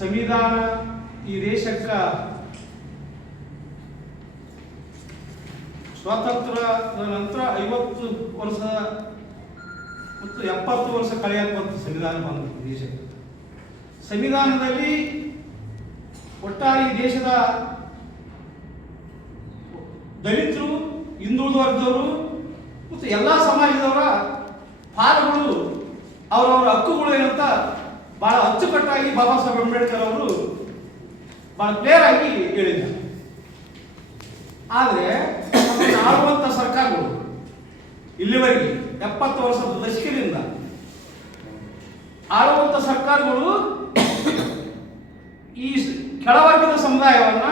ಸಂವಿಧಾನ ಈ ದೇಶಕ್ಕೆ ಸ್ವಾತಂತ್ರ್ಯದ ನಂತರ 50 ವರ್ಷ ಮತ್ತು 70 ವರ್ಷ ಕಳೆಯಕ್ಕೆ ಬಂತು ಸಂವಿಧಾನ ಬಂದು ದೇಶಕ್ಕೆ. ಸಂವಿಧಾನದಲ್ಲಿ ಒಟ್ಟಾರೆ ಈ ದೇಶದ ದಲಿತರು, ಹಿಂದುಳಿದ ವರ್ಗದವರು ಮತ್ತು ಎಲ್ಲ ಸಮಾಜದವರ ಪಾಲುಗಳು ಅವರವರ ಹಕ್ಕುಗಳು ಏನಂತ ಬಹಳ ಅಚ್ಚುಕಟ್ಟಾಗಿ ಬಾಬಾ ಸಾಹೇಬ್ ಅಂಬೇಡ್ಕರ್ ಅವರು ಬಹಳ ಕ್ಲಿಯರ್ ಆಗಿ ಹೇಳಿದ್ದಾರೆ. ಆದರೆ ಆಳುವಂಥ ಸರ್ಕಾರಗಳು ಇಲ್ಲಿವರೆಗೆ 70 ವರ್ಷದ ದಶಕದಿಂದ ಆಳುವಂಥ ಸರ್ಕಾರಗಳು ಈ ಕೆಳವರ್ಗದ ಸಮುದಾಯವನ್ನ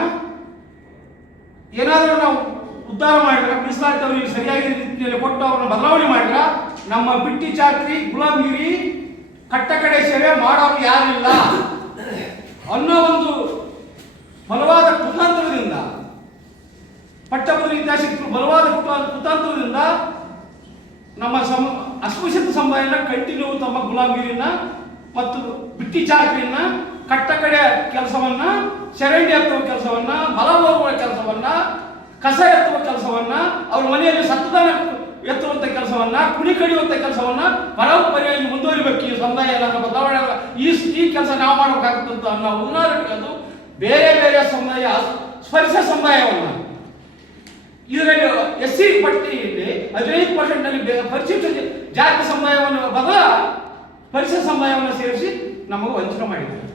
ಏನಾದರೂ ನಾವು ಉದ್ಧಾರ ಮಾಡಿದ್ರೆ, ಮೀಸಲಾತಿಯವರಿಗೆ ಸರಿಯಾಗಿ ರೀತಿಯಲ್ಲಿ ಕೊಟ್ಟು ಅವ್ರನ್ನ ಬದಲಾವಣೆ ಮಾಡಿದ್ರೆ, ನಮ್ಮ ಬಿಟ್ಟಿ ಚಾಕ್ರಿ, ಗುಲಾಮಗಿರಿ, ಕಟ್ಟಕಡೆ ಸೇವೆ ಮಾಡೋರು ಯಾರಿಲ್ಲ ಅನ್ನೋ ಒಂದು ಬಲವಾದ ಕುತಂತ್ರದಿಂದ, ಪಟ್ಟಭದ್ರ ಇತಿಹಾಸಕ್ಕೆ ಬಲವಾದ ಕುತಂತ್ರದಿಂದ ನಮ್ಮ ಅಸ್ಪೃಶ್ಯತ ಸಮುದಾಯನ ಕಂಟಿನ್ಯೂ ತಮ್ಮ ಗುಲಾಮಗಿರಿನ ಮತ್ತು ಬಿಟ್ಟಿ ಚಾಕ್ರಿಯನ್ನ, ಕಟ್ಟಕಡೆ ಕೆಲಸವನ್ನ, ಚರಂಡಿ ಎತ್ತುವ ಕೆಲಸವನ್ನ, ಮಲ ಹೋಗುವ ಕೆಲಸವನ್ನ, ಕಸ ಎತ್ತುವ ಕೆಲಸವನ್ನ, ಅವ್ರ ಮನೆಯಲ್ಲಿ ಸತ್ತದಾನ ಎತ್ತುವಂತ ಕೆಲಸವನ್ನ, ಕುಣಿ ಕಡಿಯುವಂತ ಕೆಲಸವನ್ನ ಪರಂಪರೆಯಾಗಿ ಮುಂದುವರಿಬೇಕು. ಈ ಸಮುದಾಯ ಬದಲಾವಣೆ ಈ ಕೆಲಸ ನಾವು ಮಾಡಬೇಕಾಗುತ್ತಂತ ಅನ್ನೋ ಉದಾಹರಣೆ ಅದು ಬೇರೆ ಬೇರೆ ಸಮುದಾಯ, ಸ್ಪರ್ಶ ಸಮುದಾಯವನ್ನ ಇದರಲ್ಲಿ SC ಪಟ್ಟಿಯಲ್ಲಿ 15% ಪರಿಶಿಷ್ಟ ಜಾತಿ ಸಮುದಾಯವನ್ನು ಬದಲ ಪರಿಶಿಷ್ಟ ಸಮುದಾಯವನ್ನು ಸೇರಿಸಿ ನಮಗೆ ವಂಚನೆ ಮಾಡಿದ್ದಾರೆ.